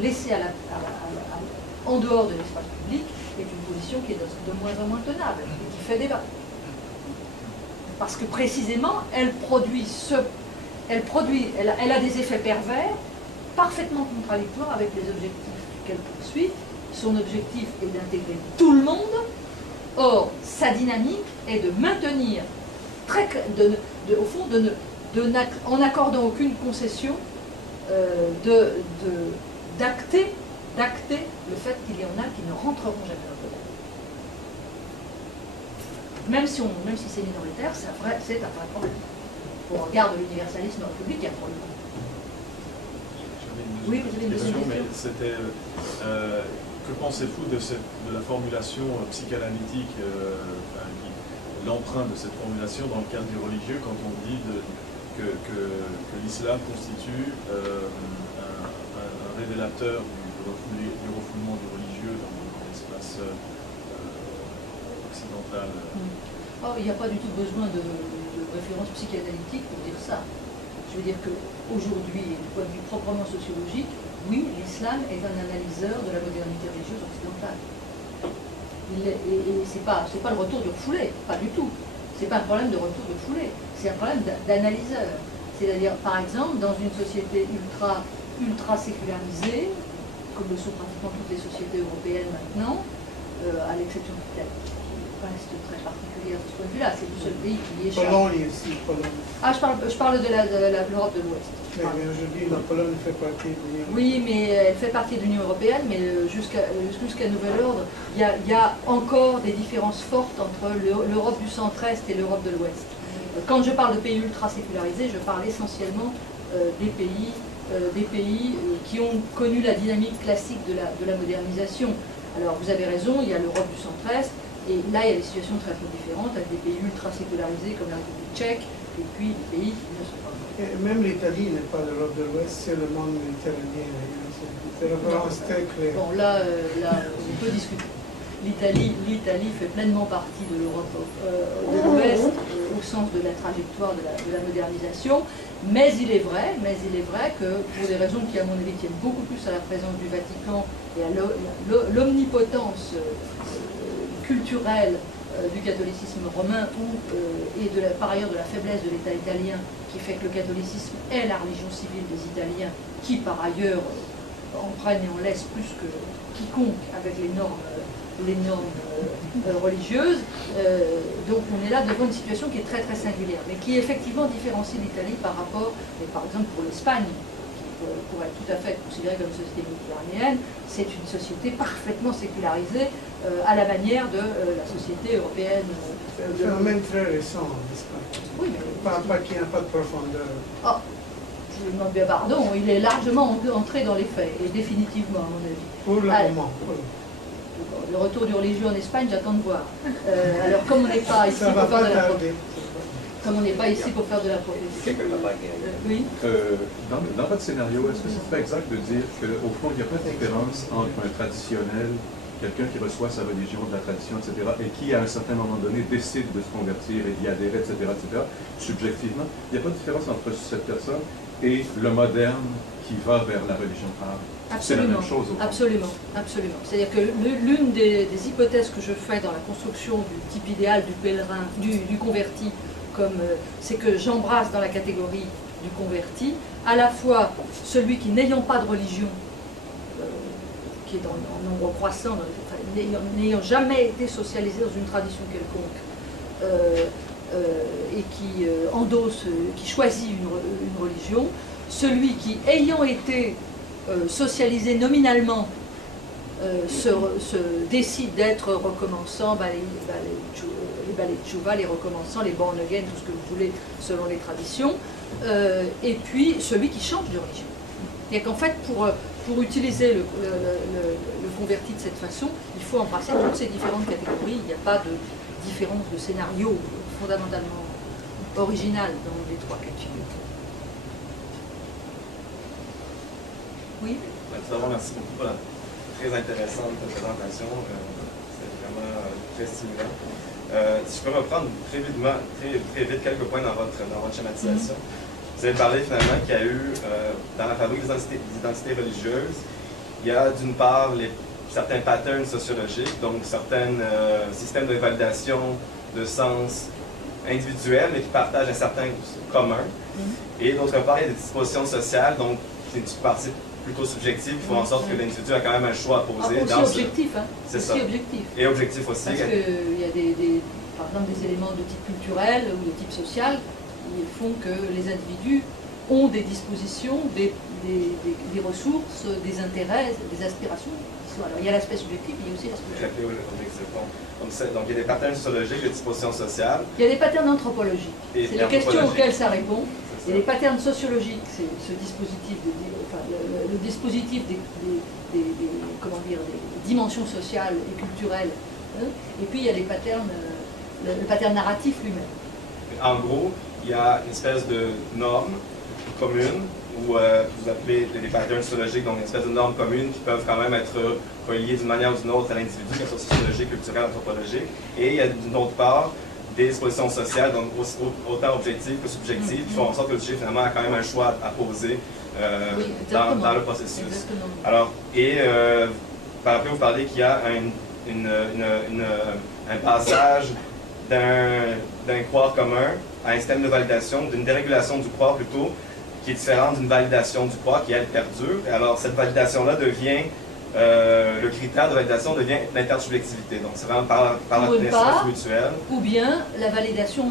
laissée en dehors de l'espace public est une position qui est de moins en moins tenable et qui fait débat. Parce que précisément, elle a des effets pervers parfaitement contradictoires avec les objectifs qu'elle poursuit. Son objectif est d'intégrer tout le monde. Or, sa dynamique est de maintenir, au fond, en n'accordant aucune concession, d'acter le fait qu'il y en a qui ne rentreront jamais dans le modèle. Même si c'est minoritaire, c'est un vrai problème. On regarde l'universalisme républicain pour le coup. Oui, vous avez une question, mais c'était que pensez-vous de la formulation psychanalytique, l'emprunt de cette formulation dans le cadre du religieux, quand on dit que l'islam constitue un révélateur du refoulement du religieux dans l'espace occidental? Oh, il n'y a pas du tout besoin de référence psychanalytique pour dire ça. Je veux dire qu'aujourd'hui, du point de vue proprement sociologique, oui, l'islam est un analyseur de la modernité religieuse occidentale. Et c'est pas le retour du refoulé, pas du tout. C'est pas un problème de retour de foulé, c'est un problème d'analyseur. C'est-à-dire, par exemple, dans une société ultra sécularisée, comme le sont pratiquement toutes les sociétés européennes maintenant, à l'exception de l'Italie, qui reste très particulière de ce point de vue-là, c'est le seul pays qui y échappe. Pologne aussi, Pologne. Ah, je parle de l'Europe de l'Ouest. Mais aujourd'hui, la Pologne fait partie de l'Union européenne. Oui, mais elle fait partie de l'Union européenne, mais jusqu'à nouvel ordre, il y a encore des différences fortes entre l'Europe du centre-est et l'Europe de l'Ouest. Quand je parle de pays ultra-sécularisés, je parle essentiellement des pays qui ont connu la dynamique classique de la modernisation. Alors, vous avez raison, il y a l'Europe du centre-est, et là, il y a des situations très très différentes, avec des pays ultra-sécularisés comme la République tchèque, et puis des pays qui ne sont pas. Et même l'Italie n'est pas l'Europe de l'Ouest, c'est le monde méditerranéen. C'est une référence très claire. Bon, là, on peut discuter. L'Italie fait pleinement partie de l'Europe de l'Ouest, au sens de la trajectoire de la modernisation, mais il est vrai que, pour des raisons qui, à mon avis, tiennent beaucoup plus à la présence du Vatican et à l'omnipotence culturelle du catholicisme romain et par ailleurs de la faiblesse de l'État italien, qui fait que le catholicisme est la religion civile des Italiens, qui par ailleurs en prennent et en laissent plus que quiconque avec les normes religieuses. Donc on est là devant une situation qui est très très singulière, mais qui effectivement différencie l'Italie par rapport, par exemple pour l'Espagne, qui pourrait être tout à fait considérée comme une société méditerranéenne, c'est une société parfaitement sécularisée à la manière de la société européenne. C'est un phénomène très récent en Espagne. Oui, mais Pas qu'il n'y a pas de profondeur. Oh, je vous demande bien pardon, il est largement entré dans les faits, et définitivement à mon avis. Pour le moment. Le retour du religieux en Espagne, j'attends de voir. Alors, comme on n'est pas ici pour faire de la prophétie. Comme on n'est pas ici pour faire de la prophétie. Oui. Dans votre scénario, est-ce que c'est pas exact de dire qu'au fond, il n'y a pas de différence entre un traditionnel, quelqu'un qui reçoit sa religion de la tradition, etc., et qui, à un certain moment donné, décide de se convertir et d'y adhérer, etc., subjectivement, il n'y a pas de différence entre cette personne et le moderne qui va vers la religion arabe? C'est la même chose au fond. Absolument, absolument. C'est-à-dire que l'une des hypothèses que je fais dans la construction du type idéal du pèlerin, du converti, c'est que j'embrasse dans la catégorie du converti à la fois celui qui, n'ayant pas de religion, qui est en nombre croissant, n'ayant jamais été socialisé dans une tradition quelconque, et qui endosse, qui choisit une religion, celui qui, ayant été socialisé nominalement, se décide d'être recommençant, les balais de Tchouva, les recommençants, les born again, tout ce que vous voulez selon les traditions, et puis celui qui change de religion. C'est-à-dire qu'en fait, pour utiliser le converti de cette façon, il faut embrasser toutes ces différentes catégories. Il n'y a pas de différence de scénario fondamentalement original dans les trois cas de figure. Oui. D'abord, merci beaucoup pour la très intéressante présentation. C'était vraiment très stimulant. Si je peux reprendre très vite quelques points dans votre schématisation. Vous avez parlé finalement qu'il y a eu, dans la fabrique des identités religieuses, il y a d'une part certains patterns sociologiques, donc certains systèmes de validation de sens individuels, mais qui partagent un certain commun. Et d'autre part, il y a des dispositions sociales, donc c'est une partie plutôt subjective, qui font en sorte que l'individu a quand même un choix à poser. Aussi objectif, hein. C'est aussi ça. objectif. Et objectif aussi. Parce qu'il y a par exemple des éléments de type culturel ou de type social qui font que les individus ont des dispositions, des ressources, des intérêts, des aspirations. Alors il y a l'aspect subjectif, mais il y a aussi l'aspect objectif. Donc il y a des patterns sociologiques, des dispositions sociales. Il y a des patterns anthropologiques. C'est les questions auxquelles ça répond. Il y a des patterns sociologiques, c'est ce dispositif, le dispositif des dimensions sociales et culturelles. Hein. Et puis il y a les patterns, le pattern narratif lui-même. En gros, il y a une espèce de norme commune, ou vous appelez les patterns sociologiques, donc une espèce de normes communes qui peuvent quand même être reliées d'une manière ou d'une autre à l'individu, qu'elles soient sociologiques, culturelles, anthropologiques. Et il y a d'une autre part des dispositions sociales, donc autant objectives que subjectives, qui font en sorte que le sujet finalement a quand même un choix à poser dans le processus. Exactement. Alors, par après vous parlez qu'il y a un passage d'un croire commun à un système de validation, d'une dérégulation du croire plutôt, qui est différente d'une validation du croire qui, elle, perdure. Et alors, cette validation-là devient, le critère de validation devient l'intersubjectivité. Donc, c'est vraiment par la connaissance mutuelle. Ou bien la validation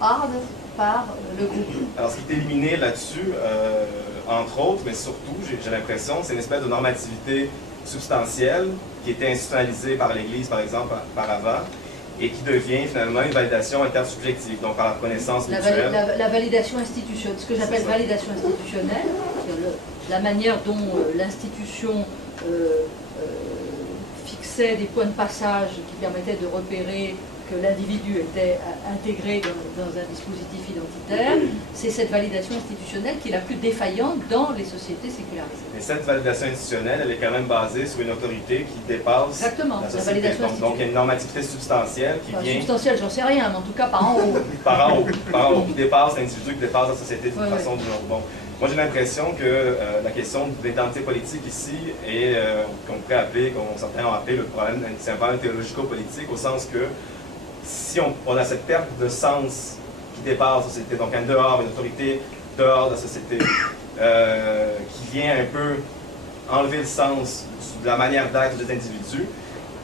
hard par le groupe. Alors, ce qui est éliminé là-dessus, entre autres, mais surtout, j'ai l'impression, c'est une espèce de normativité substantielle qui était institutionnalisée par l'Église, par exemple, par avant, et qui devient finalement une validation intersubjective, donc par la connaissance mutuelle. La validation institutionnelle, ce que j'appelle validation institutionnelle, la manière dont l'institution fixait des points de passage qui permettaient de repérer que l'individu était intégré dans un dispositif identitaire, c'est cette validation institutionnelle qui est la plus défaillante dans les sociétés sécularisées. Et cette validation institutionnelle, elle est quand même basée sur une autorité qui dépasse la société. Validation donc il y a une normativité substantielle qui vient... Substantielle, j'en sais rien, mais en tout cas par en haut. par en haut, qui dépasse l'individu, qui dépasse la société d'une façon ou d'une autre. Bon. Moi, j'ai l'impression que la question de l'identité politique ici est, qu'on pourrait appeler, certains ont appelé le problème, c'est un problème théologico-politique, au sens que si on a cette perte de sens qui dépasse la société, donc une autorité dehors de la société, qui vient un peu enlever le sens de la manière d'être des individus,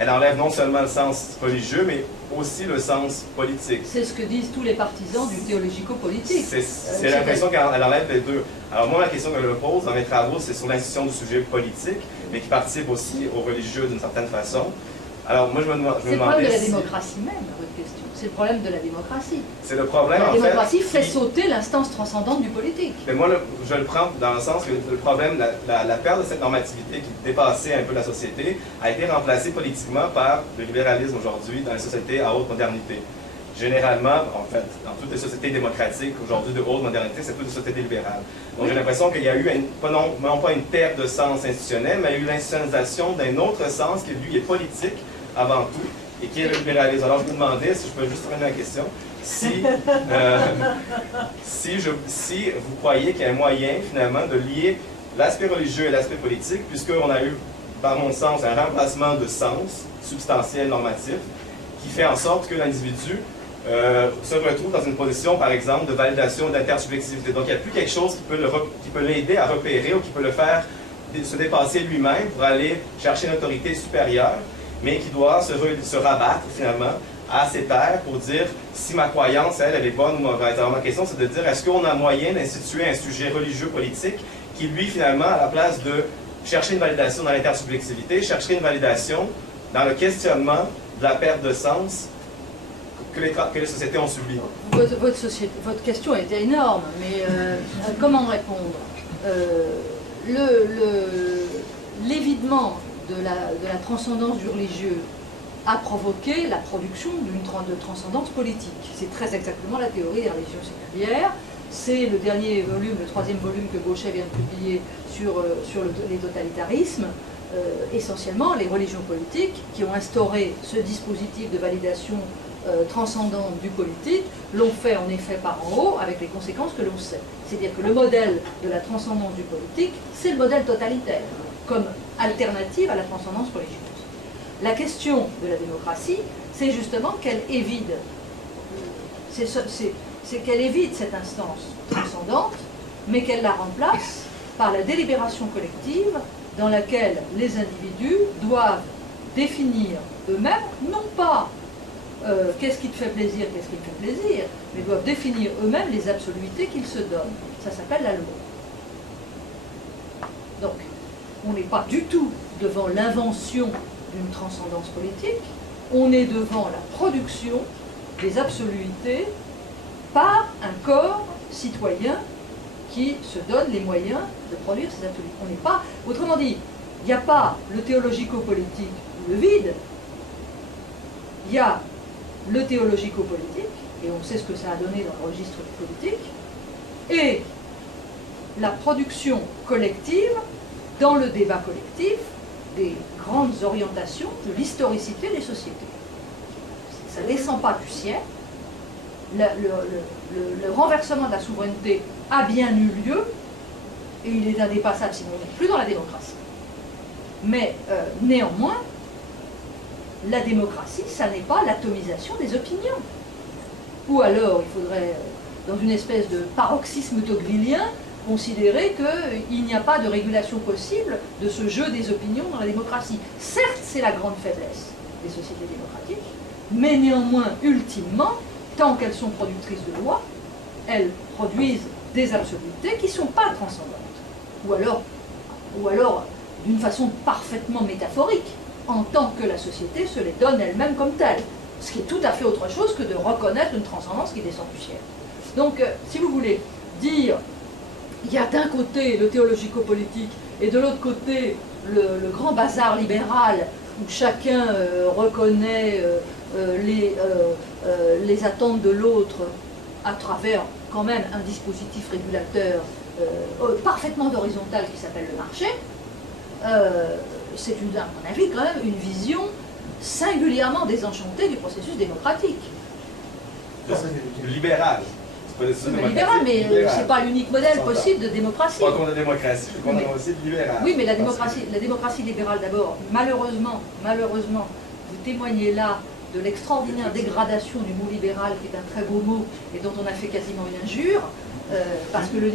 elle enlève non seulement le sens religieux, mais aussi le sens politique. C'est ce que disent tous les partisans du théologico-politique. C'est l'impression qu'elle enlève les deux. Alors moi, la question que je me pose dans mes travaux, c'est sur l'institution du sujet politique, mais qui participe aussi au religieux d'une certaine façon. Alors moi, je me demandais... C'est le problème de la démocratie même, votre question. C'est le problème de la démocratie. C'est le problème, en fait... La démocratie fait sauter l'instance transcendante du politique. Mais moi, je le prends dans le sens que le problème, la perte de cette normativité qui dépassait un peu la société, a été remplacée politiquement par le libéralisme aujourd'hui dans les sociétés à haute modernité. Généralement, en fait, dans toutes les sociétés démocratiques aujourd'hui de haute modernité, c'est toutes des sociétés libérales. Donc j'ai l'impression qu'il y a eu, non pas une perte de sens institutionnel, mais il y a eu l'institutionnalisation d'un autre sens qui, lui, est politique avant tout, et qui est le libéralisme. Alors je me demandais, si je peux juste revenir à la question, si vous croyez qu'il y a un moyen, finalement, de lier l'aspect religieux et l'aspect politique, puisqu'on a eu, dans mon sens, un remplacement de sens substantiel, normatif, qui fait en sorte que l'individu se retrouve dans une position, par exemple, de validation d'intersubjectivité. Donc, il n'y a plus quelque chose qui peut l'aider à repérer ou qui peut le faire se dépasser lui-même pour aller chercher une autorité supérieure, mais qui doit se rabattre, finalement, à ses pairs pour dire si ma croyance, elle est bonne ou mauvaise. Alors, ma question, c'est de dire, est-ce qu'on a moyen d'instituer un sujet religieux-politique qui, lui, finalement, à la place de chercher une validation dans l'intersubjectivité, chercherait une validation dans le questionnement de la perte de sens que les sociétés ont subi. Votre question était énorme, mais comment répondre? L'évidement de la transcendance du religieux a provoqué la production de transcendance politique. C'est très exactement la théorie des religions séculières. C'est le dernier volume, le 3e volume que Gauchet vient de publier sur les totalitarismes. Essentiellement les religions politiques qui ont instauré ce dispositif de validation transcendante du politique l'ont fait en effet par en haut avec les conséquences que l'on sait. C'est-à-dire que le modèle de la transcendance du politique, c'est le modèle totalitaire. comme alternative à la transcendance religieuse. La question de la démocratie, c'est justement qu'elle évite, c'est qu'elle évite cette instance transcendante, mais qu'elle la remplace par la délibération collective dans laquelle les individus doivent définir eux-mêmes, non pas qu'est-ce qui te fait plaisir, qu'est-ce qui me fait plaisir, mais doivent définir eux-mêmes les absoluités qu'ils se donnent. Ça s'appelle la loi. Donc, on n'est pas du tout devant l'invention d'une transcendance politique, on est devant la production des absoluités par un corps citoyen qui se donne les moyens de produire ces absoluités. On n'est pas, autrement dit, il n'y a pas le théologico-politique ou le vide, il y a le théologico-politique, et on sait ce que ça a donné dans le registre du politique, et la production collective, dans le débat collectif, des grandes orientations de l'historicité des sociétés. Ça ne descend pas du ciel. Le renversement de la souveraineté a bien eu lieu, et il est indépassable, sinon il n'est plus dans la démocratie. Mais néanmoins, la démocratie, ça n'est pas l'atomisation des opinions. Ou alors, il faudrait, dans une espèce de paroxysme tocquevillien, considérer qu'il n'y a pas de régulation possible de ce jeu des opinions dans la démocratie. Certes, c'est la grande faiblesse des sociétés démocratiques, mais néanmoins, ultimement, tant qu'elles sont productrices de lois, elles produisent des absolutés qui ne sont pas transcendantes. Ou alors d'une façon parfaitement métaphorique, en tant que la société se les donne elle-même comme telles. Ce qui est tout à fait autre chose que de reconnaître une transcendance qui descend du ciel. Donc, si vous voulez dire, il y a d'un côté le théologico-politique et de l'autre côté le grand bazar libéral où chacun reconnaît les attentes de l'autre à travers quand même un dispositif régulateur parfaitement horizontal qui s'appelle le marché, c'est, à mon avis, quand même une vision singulièrement désenchantée du processus démocratique. Le libéral. Libéral, mais c'est pas l'unique modèle possible de démocratie. Pas contre la démocratie, mais contre aussi le libéral. Oui, mais la démocratie libérale d'abord, malheureusement, vous témoignez là de l'extraordinaire dégradation du mot libéral, qui est un très beau mot et dont on a fait quasiment une injure, parce que le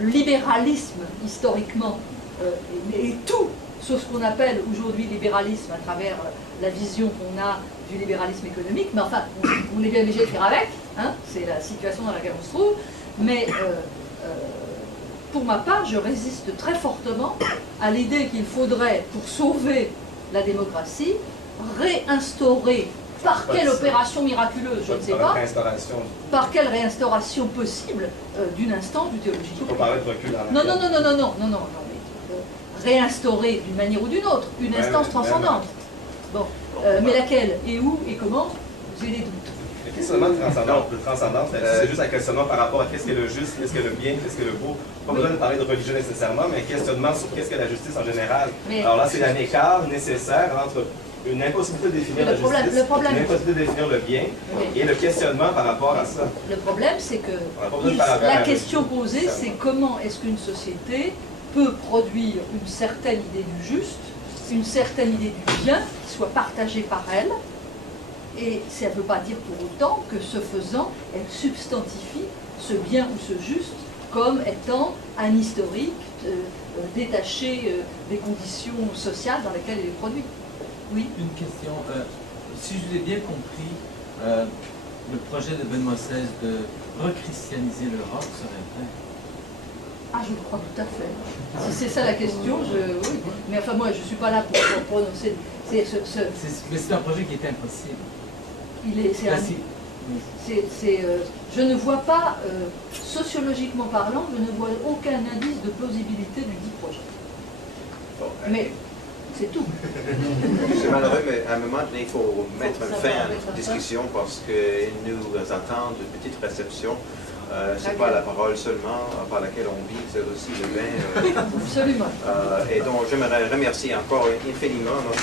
libéralisme, historiquement, est tout, sauf ce qu'on appelle aujourd'hui libéralisme à travers la vision qu'on a du libéralisme économique, mais enfin, on est bien obligé de faire avec, hein, c'est la situation dans laquelle on se trouve, mais pour ma part, je résiste très fortement à l'idée qu'il faudrait, pour sauver la démocratie, réinstaurer, par quelle opération miraculeuse, je ne sais pas, par quelle réinstauration possible d'une instance du théologique. On parlait de recul dans Non, réinstaurer d'une manière ou d'une autre une instance transcendante. Bon, mais laquelle et où et comment, j'ai des doutes. Le questionnement de transcendance, c'est juste un questionnement par rapport à qu'est-ce qui est le juste, qu'est-ce qui est le bien, qu'est-ce qui est le beau. Pas besoin de parler de religion nécessairement, mais un questionnement sur qu'est-ce que la justice en général. Alors là, c'est un écart nécessaire entre une impossibilité de définir la justice, une impossibilité de définir le bien, et le questionnement par rapport à ça. Le problème, c'est que la question posée, c'est comment est-ce qu'une société peut produire une certaine idée du juste, une certaine idée du bien, qui soit partagée par elle, et ça ne veut pas dire pour autant que ce faisant, elle substantifie ce bien ou ce juste comme étant un historique détaché des conditions sociales dans lesquelles il est produit. Oui. Une question. Si je l'ai bien compris, le projet de Benoît XVI de rechristianiser l'Europe serait vrai. Ah, je le crois tout à fait. Si c'est ça la question, oui. Mais enfin, moi, je ne suis pas là pour prononcer. Mais c'est un projet qui est impossible. Je ne vois pas, sociologiquement parlant, je ne vois aucun indice de plausibilité du dit projet. Mais c'est tout. C'est malheureux, mais à un moment donné, il faut mettre fin à notre discussion parce qu'il nous attend une petite réception. Ce n'est pas la parole seulement par laquelle on vit, c'est aussi le vin. Absolument. Et donc, j'aimerais remercier encore infiniment notre